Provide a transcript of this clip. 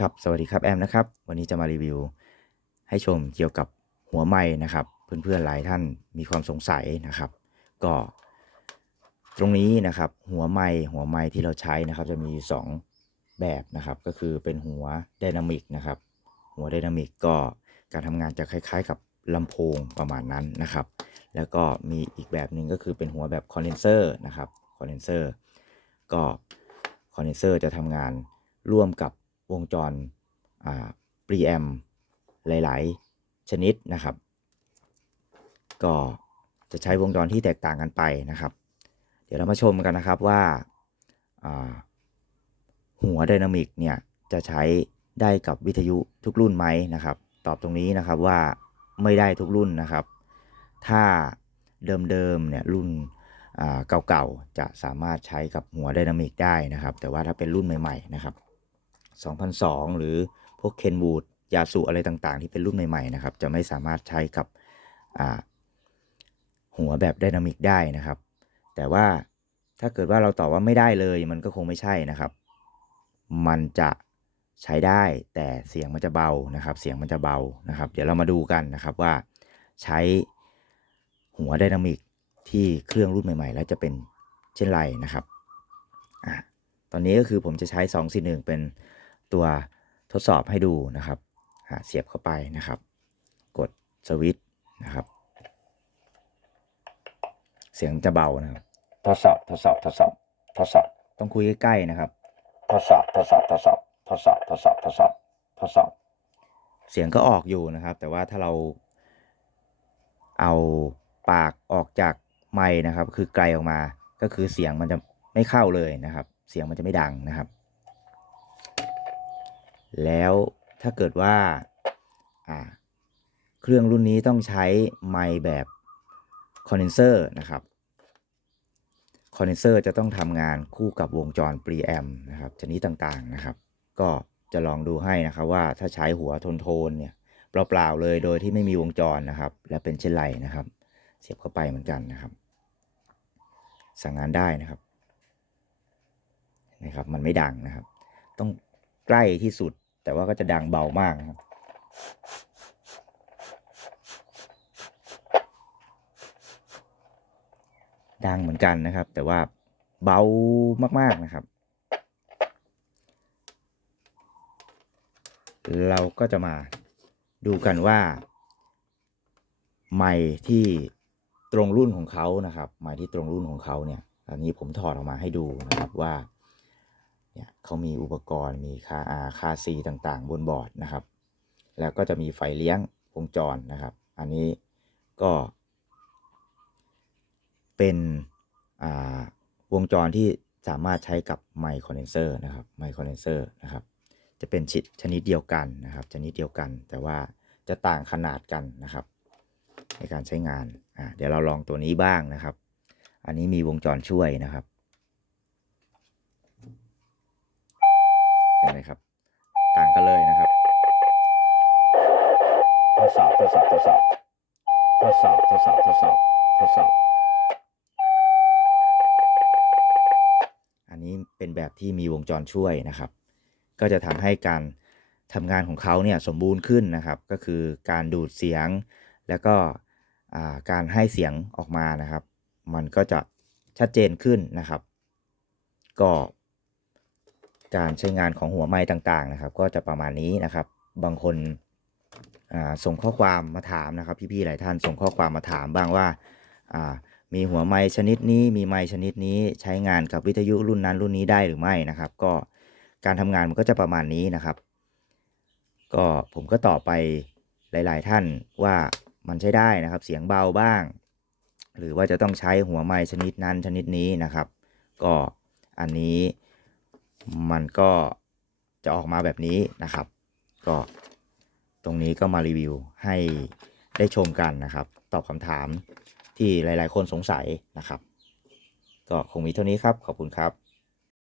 ครับ สวัสดีครับแอมนะครับ วันนี้จะมารีวิว ให้ชมเกี่ยวกับหัวไม้นะครับ เพื่อนๆหลายท่านมีความสงสัยนะครับ ก็ ตรงนี้นะครับ หัวไม้หัวไม้ที่เราใช้นะครับ จะมี2แบบนะครับ ก็คือเป็นหัวไดนามิกนะครับ หัวไดนามิกก็การทำงานจะคล้าย ๆ กับลำโพงประมาณนั้นนะครับ แล้วก็มีอีกแบบหนึ่งก็คือเป็นหัวแบบคอนเดนเซอร์นะครับคอนเดนเซอร์ก็คอนเดนเซอร์จะทำงานร่วมกับ วงจรปรีแอมหลาย ๆ ชนิดนะครับ ก็จะใช้วงจรที่แตกต่างกันไปนะครับ เดี๋ยวเรามาชมกันนะครับว่าหัวไดนามิกเนี่ยจะใช้ได้กับวิทยุทุกรุ่นไหมนะครับ ตอบตรงนี้นะครับว่าไม่ได้ทุกรุ่นนะครับ ถ้าเดิมๆเนี่ยรุ่นเก่าๆจะสามารถใช้กับหัวไดนามิกได้นะครับ แต่ว่าถ้าเป็นรุ่นใหม่ ๆ นะครับ 2002 หรือพวกเคนบูดยาสูอะไรต่างๆ ที่เป็นรุ่นใหม่ๆนะครับ จะไม่สามารถใช้กับหัวแบบไดนามิกได้นะครับ แต่ว่าถ้าเกิดว่าเราตอบว่าไม่ได้เลยมันก็คงไม่ใช่นะครับ มันจะใช้ได้แต่เสียงมันจะเบานะครับ เสียงมันจะเบานะครับ เดี๋ยวเรามาดูกันนะครับว่าใช้หัวไดนามิกที่เครื่องรุ่นใหม่ ๆ แล้วจะเป็นเช่นไรนะครับอตอนนี้ก็คือผมจะใช้2 4 1เป็น ตัวทดสอบให้ดูนะครับ เสียบเข้าไปนะครับ กดสวิตช์นะครับ เสียงจะเบานะครับ ทดสอบทดสอบทดสอบทดสอบต้องคุยใกล้ๆนะครับ ทดสอบทดสอบทดสอบทดสอบทดสอบทดสอบทดสอบ เสียงก็ออกอยู่นะครับ แต่ว่าถ้าเราเอาปากออกจากไม้นะครับ คือไกลออกมา ก็คือเสียงมันจะไม่เข้าเลยนะครับ เสียงมันจะไม่ดังนะครับ แล้วถ้าเกิดว่าเครื่องรุ่นนี้ต้องใช้ไมค์แบบคอนเดนเซอร์นะครับคอนเดนเซอร์จะต้องทำงานคู่กับวงจรปรีแอมนะครับชนิดต่างๆนะครับ ก็จะลองดูให้นะครับว่าถ้าใช้หัวโทนโทนเนี่ยเปล่าๆเลยโดยที่ไม่มีวงจรนะครับ และเป็นเช่นไรนะครับ เสียบเข้าไปเหมือนกันนะครับ สั่งงานได้นะครับนะครับ มันไม่ดังนะครับ ต้องใกล้ที่สุด แต่ว่าก็จะดังเบามากนะครับดังเหมือนกันนะครับ แต่ว่าเบามากๆนะครับ เราก็จะมาดูกันว่า ไม้ที่ตรงรุ่นของเขานะครับ ไม้ที่ตรงรุ่นของเขาเนี่ย อันนี้ผมถอดออกมาให้ดูนะครับว่า เนี่ยเขามีอุปกรณ์มีคาอาคาซีต่างๆ บนบอร์ดนะครับ แล้วก็จะมีไฟเลี้ยงวงจรนะครับ อันนี้ก็ เป็นวงจรที่สามารถใช้กับไมค์คอนเดนเซอร์นะครับไมค์คอนเดนเซอร์นะครับ จะเป็นชิดชนิดเดียวกันนะครับ ชนิดเดียวกัน แต่ว่าจะต่างขนาดกันนะครับ ในการใช้งานอ่าเดี๋ยวเราลองตัวนี้บ้างนะครับ อันนี้มีวงจรช่วยนะครับ เห็นไหมครับ ต่างกันเลยนะครับ ทดสอบทดสอบทดสอบทดสอบทดสอบทดสอบทดสอบ อันนี้เป็นแบบที่มีวงจรช่วยนะครับ ก็จะทำให้การทำงานของเขาเนี่ยสมบูรณ์ขึ้นนะครับ ก็คือการดูดเสียงแล้วก็การให้เสียงออกมานะครับ มันก็จะชัดเจนขึ้นนะครับ ก็ การใช้งานของหัวไม้ต่างๆนะครับ ก็จะประมาณนี้นะครับ บางคนส่งข้อความมาถามนะครับ พี่ๆหลายท่านส่งข้อความมาถามบ้างว่ามีหัวไม้ชนิดนี้มีไม้ชนิดนี้ใช้งานกับวิทยุรุ่นนั้นรุ่นนี้ได้หรือไม่นะครับ ก็การทำงานมันก็จะประมาณนี้นะครับ ก็ผมก็ตอบไปหลาย ๆ ท่านว่ามันใช้ได้นะครับ เสียงเบาบ้าง หรือว่าจะต้องใช้หัวไม้ชนิดนั้นชนิดนี้นะครับ ก็อันนี้ มันก็จะออกมาแบบนี้นะครับ ก็ตรงนี้ก็มารีวิวให้ได้ชมกันนะครับ ตอบคำถามที่หลาย ๆ คนสงสัยนะครับ ก็คงมีเท่านี้ครับ ขอบคุณครับ